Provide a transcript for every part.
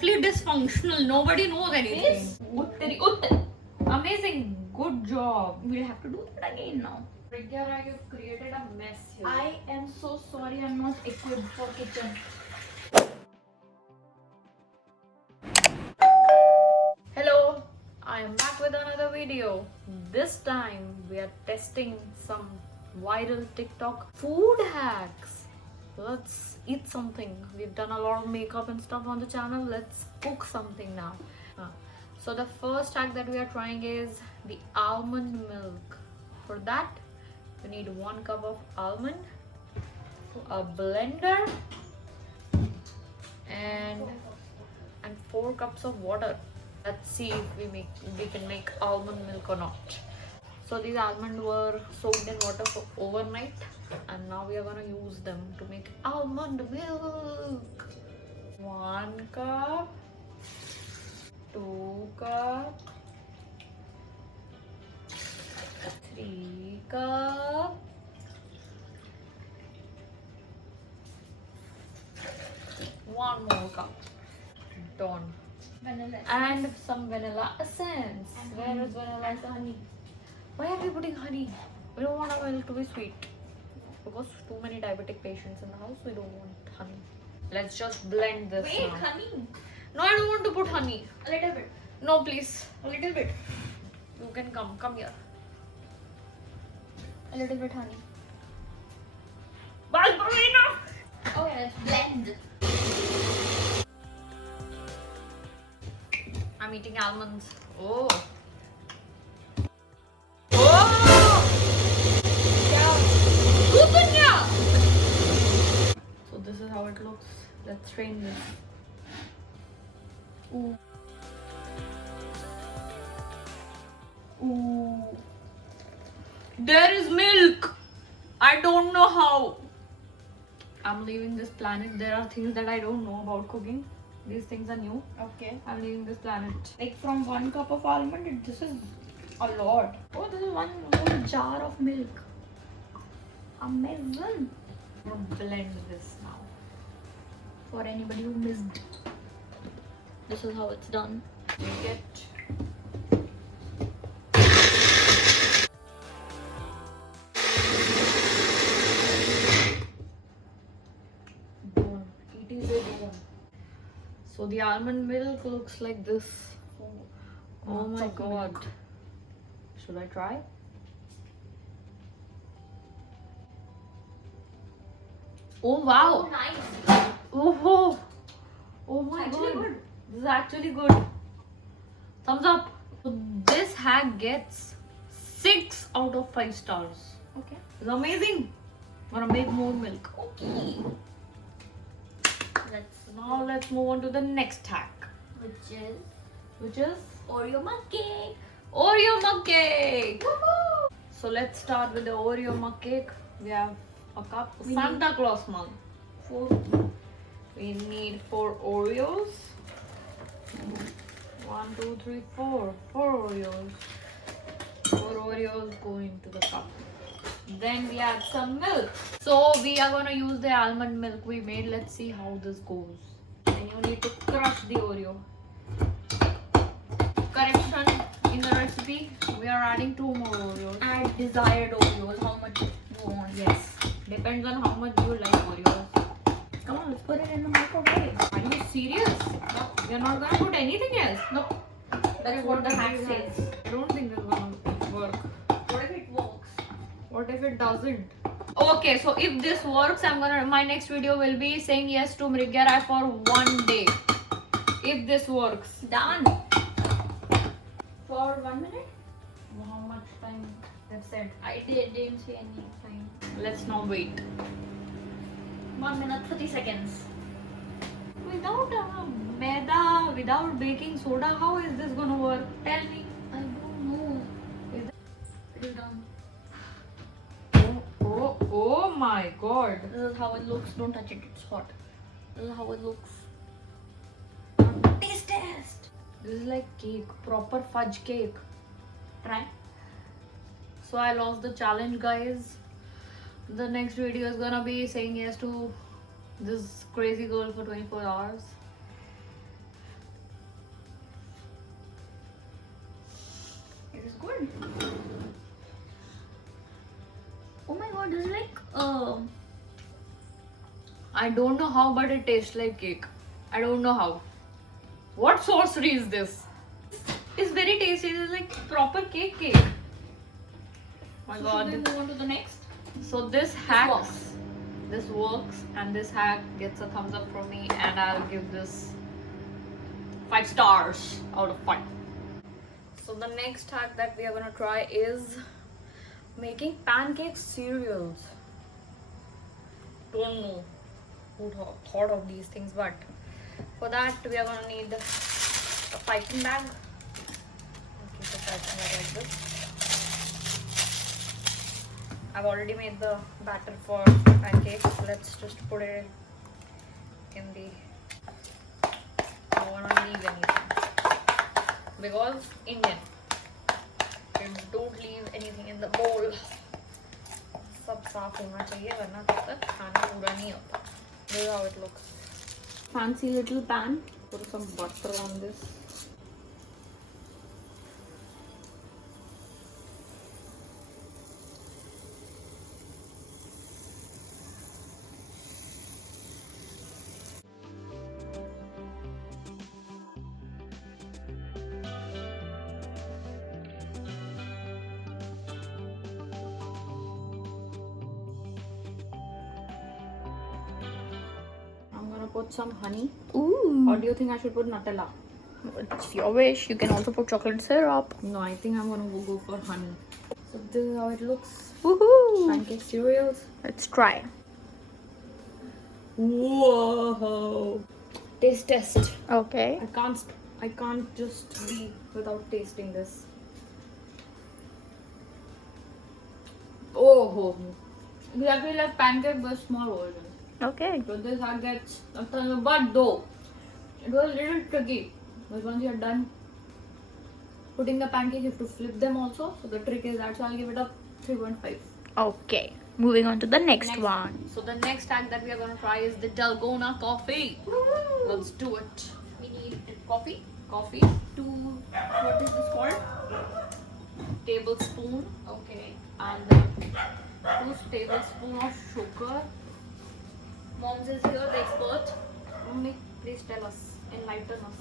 totally dysfunctional. Nobody knows anything. Yes. Amazing. Good job. We'll have to do that again now. Mrigya Rai, you've created a mess here. I am so sorry, I'm not equipped for kitchen. Hello, I am back with another video. This time we are testing some viral TikTok food hacks. Let's eat something. We've done a lot of makeup and stuff on the channel. Let's cook something now. So the first hack that we are trying is the almond milk. For that, we need 1 cup of almond, a blender, and 4 cups of water. Let's see if we can make almond milk or not. So these almonds were soaked in water for overnight, and now we are gonna use them to make almond milk. 1 cup, 2 cup, 3 cup, 1 more cup. Done. Vanilla. And some vanilla essence. And Where honey. is vanilla essence? Honey. Why are we putting honey? We don't want our milk to be sweet. Because too many diabetic patients in the house, we don't want honey. Let's just blend this Wait, now. honey. No, I don't want to put honey. A little bit. No, please. A little bit. You can come here. A little bit honey. But enough. Okay, let's blend. I'm eating almonds. Oh. Oh! So this is how it looks. Let's strain this. Ooh. Ooh. There is milk. I don't know how. I'm leaving this planet. There are things that I don't know about cooking. These things are new. Okay. I'm leaving this planet. Like from 1 cup of almond, this is a lot. Oh, this is one whole jar of milk. Amazing. I'm gonna blend this now. For anybody who missed, this is how it's done. We get done. It is a done. So the almond milk looks like this. Oh my Chocolate god. milk. Should I try? Oh wow. Nice. Oh, oh my Actually god. good. This is actually good. Thumbs up. So this hack gets 6 out of 5 stars. Okay. It's amazing. I'm gonna make more milk. Okay. Now let's move on to the next hack, Which is which is Oreo mug cake. Oreo mug cake. Woohoo! So let's start with the Oreo mug cake. We have a cup. We Santa Claus mug. 4. We need 4 Oreos. 1, 2, 3, 4. 4 Oreos. 4 Oreos go into the cup. Then we add some milk. So we are gonna use the almond milk we made. Let's see how this goes. And you need to crush the Oreo. Correction in the recipe. We are adding 2 more Oreos. Add desired Oreos. How much you want? Yes. Depends on how much you like Oreos. Come on, let's put it in the microwave. Are you serious? No. You're not gonna put anything else? No. That's what the hack says. I don't think this is gonna work. What if it works? What if it doesn't? Okay, so if this works, my next video will be saying yes to Mrigya Rai for 1 day. If this works. Done. For 1 minute? How much time they've said? I didn't see any time. Let's now wait. 1 minute 30 seconds. Without maida, without baking soda, how is this gonna work? Tell me. I don't know. Is it- It is done. Oh my god. This is how it looks. Don't touch it. It's hot. This is how it looks. Taste test. This is like cake, proper fudge cake. Try. So I lost the challenge, guys. The next video is gonna be saying yes to this crazy girl for 24 hours. It is good. Oh my god, this is like I don't know how, but it tastes like cake. I don't know how. What sorcery is this? It's very tasty. It's like proper cake. Oh my so god. should we move on to the next? So this works, and this hack gets a thumbs up from me, and I'll give this 5 stars out of 5. So the next hack that we are gonna try is making pancake cereals. Don't know who thought of these things, but for that we are gonna need a piping bag. I'll keep the piping bag like this. I've already made the batter for pancakes. Let's just put it in the. I don't want to leave anything because Indian. Don't leave anything in the bowl. सब साफ होना चाहिए वरना तब तक खाना पूरा नहीं होता. This is how it looks. Fancy little pan. Put some butter on this. Put some honey. Ooh. Or do you think I should put Nutella? It's your wish. You can also put chocolate syrup. No, I think I'm gonna go for honey. So this is how it looks. Woohoo! Pancake cereals. Let's try. Whoa! Taste test. Okay. I can't just be without tasting this. Oh, exactly like pancake but small version. Okay. So this hack gets but though it was a little tricky. But once you're done putting the pancake, you have to flip them also. So the trick is that. So I'll give it a 3.5. Okay. Moving on to the next one. So the next hack that we are gonna try is the Dalgona coffee. Woo! Let's do it. We need coffee. Coffee. What is this called? Tablespoon. Okay. And 2 tablespoons of sugar. Moms is here, the expert. Mummy, please tell us, enlighten us.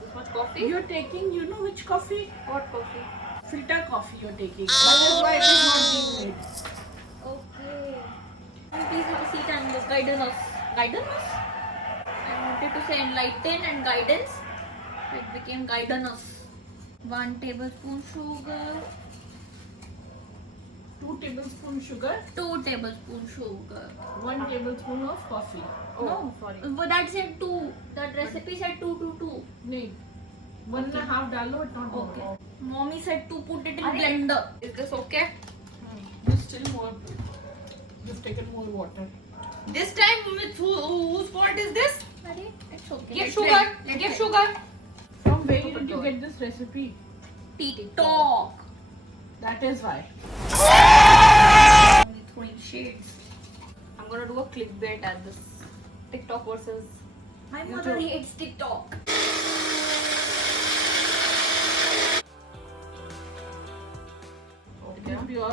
This much coffee? You're taking, you know which coffee? What coffee? Filter coffee you're taking. That is why it is not being made. Okay. Please have a seat and guidance us. Guidance? I wanted to say enlighten and guidance. So it became guidance. 1 tablespoon sugar. 2 tablespoons sugar, 2 tablespoon sugar. 1 tablespoon of coffee. Oh, No, sorry. But that said 2. That recipe said 2. Need 1.5 डालो, it's not more. Okay. Mommy said to put it in Are- blender. Is this okay? Just still more. Just taken more water. This time, whose fault is this? Arey, it's okay. Give Let's sugar. try. Let's Give try. sugar. From where did you get this recipe? Tik Tok. That is why. Only throwing shades. I'm gonna do a clickbait at this. TikTok versus. My You mother too. hates TikTok. It will be all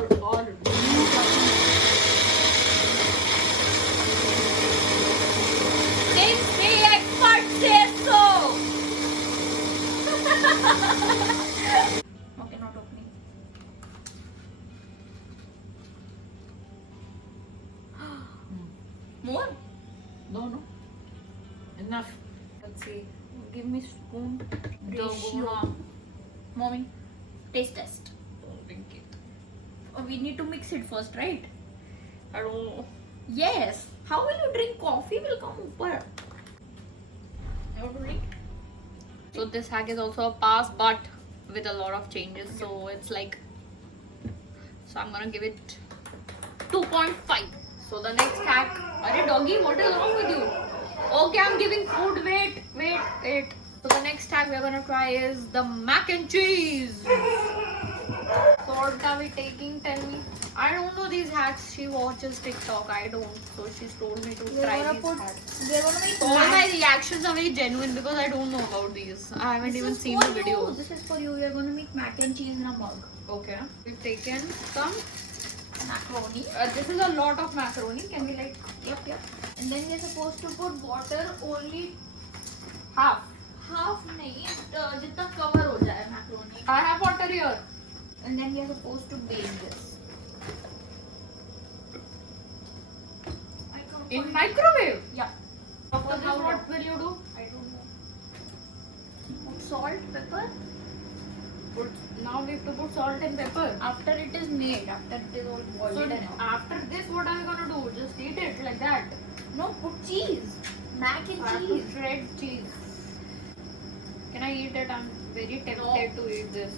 Since the expert says so. Okay, not opening. More? No. Enough. Let's see. Give me spoon. Ratio. Dalgona. Mommy, taste test. Don't drink it. We need to mix it first, right? I don't know. Yes. How will you drink coffee? Will come upper. I want to drink. So this hack is also a pass, but with a lot of changes. So it's like. So I'm gonna give it 2.5. So the next hack. Arey doggy, what is wrong with you? Okay, I'm giving food. Wait. So the next hack we're gonna try is the mac and cheese. So what are we taking? Tell me. I don't know these hacks. She watches TikTok. I don't. So she's told me to We're try gonna these put. hacks. We're gonna make. All my reactions are very genuine because I don't know about these. I haven't even seen the videos. This is for you. We're gonna make mac and cheese in a mug. Okay. We've taken some. Macaroni. This is a lot of macaroni. Can we like Yep. And then we're supposed to put water only half? half नहीं जितना cover हो जाए macaroni. I have water here. And then we're supposed to bake this. In microwave? Yeah. After this, what will you do? I don't know. Put salt, pepper. Now we have to put salt and pepper. After it is made, after it is all boiled So and all. after this, what are we gonna do? Just eat it like that? No, put cheese. Mac and I have to cheese. shred cheese. Can I eat it? I'm very tempted to eat this.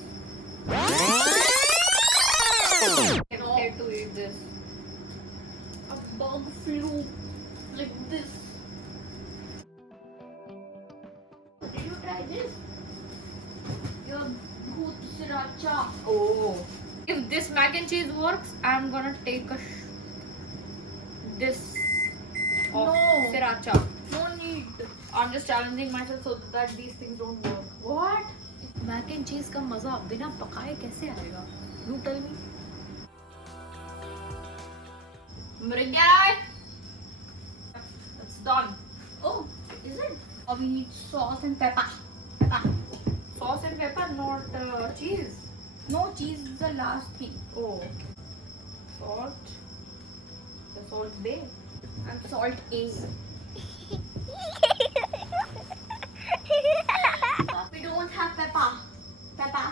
Tempted to eat this. A bug flew like this. Did you try this? Your bhoot sriracha. Oh. If this mac and cheese works, I'm gonna take this of No. sriracha. No need. I'm just challenging myself so that these things don't work. What? Mac and cheese का मजा बिना पकाए कैसे आएगा? You tell me. Mrigya Rai. It's done. Oh, is it? Oh, we need sauce and pepper. Pepper. Sauce and pepper, not cheese. No, cheese is the last thing. Oh. Salt. The salt bay. And salt is. We don't have pepper. Pepper.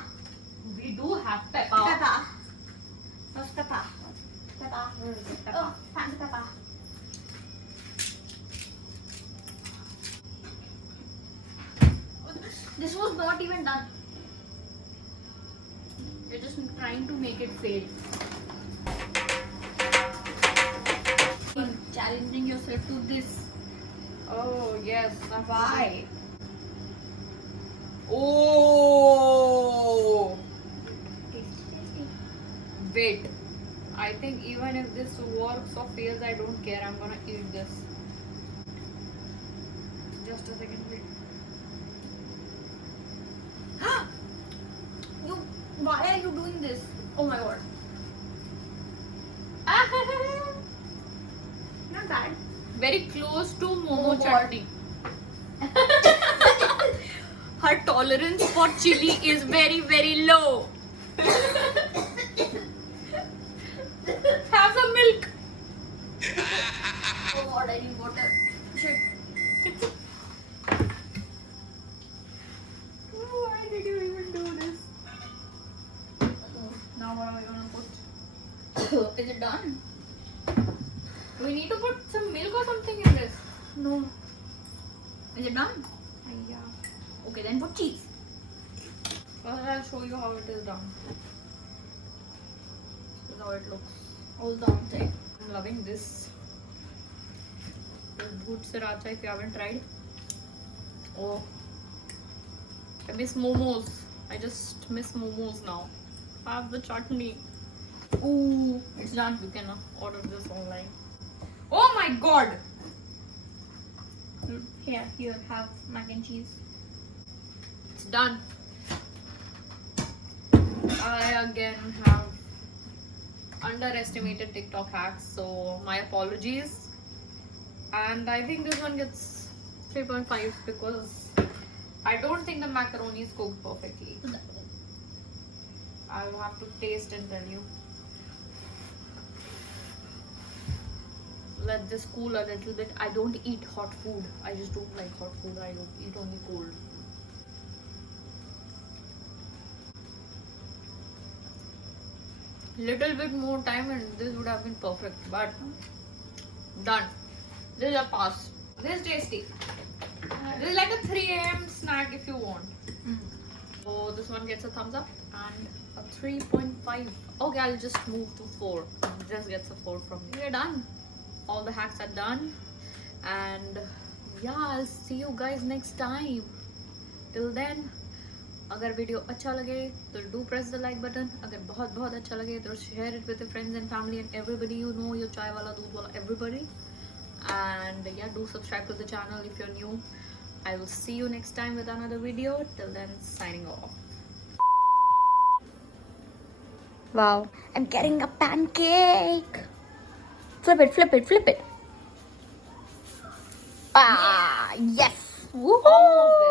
We do have pepper. Pepper. What's pepper? Pepper. Pepper. Oh, fancy pepper. This was not even done. You're just trying to make it fail. Challenging yourself to this. Oh yes. Why? Oh. Tasty. Wait. I think even if this works or fails, I don't care. I'm gonna eat this. Just a second, wait. Why are you doing this? Oh my god. Not bad. Very close to momo Oh, God. chutney. Her tolerance for chili is very, very low. Have some milk. Oh god, I need water. Shit. Why did you even do this? Now what am I gonna put? Is it done? Do we need to put some milk or something in this? No. Is it done? Yeah. Okay, then put cheese. Well, I'll show you how it is done. This is how it looks. All the outside. I'm loving this. This bhoot sriracha if you haven't tried. Oh. I miss momos. I just miss momos now. Have the chutney. Ooh, it's done. You can order this online. Oh my god! Here, have mac and cheese. It's done. I again have underestimated TikTok hacks, so my apologies. And I think this one gets 3.5 because I don't think the macaroni is cooked perfectly. I'll have to taste and tell you. Let this cool a little bit. I don't eat hot food. I just don't like hot food. I don't eat only cold. Little bit more time and this would have been perfect, but done. This is a pass. This is tasty. This is like a 3 a.m. snack if you want. So this one gets a thumbs up and a 3.5. Okay, I'll just move to 4. This gets a 4 from me. We're done. All the hacks are done. And yeah, I'll see you guys next time. Till then, अगर video अच्छा लगे तो do press the like button. अगर बहुत बहुत अच्छा लगे तो share it with your friends and family and everybody you know, your चाय वाला, दूध वाला, everybody. And yeah, do subscribe to the channel if you're new. I will see you next time with another video. Till then, signing off. Wow, I'm getting a pancake. Flip it, flip it, flip it. Ah, yes. Woohoo!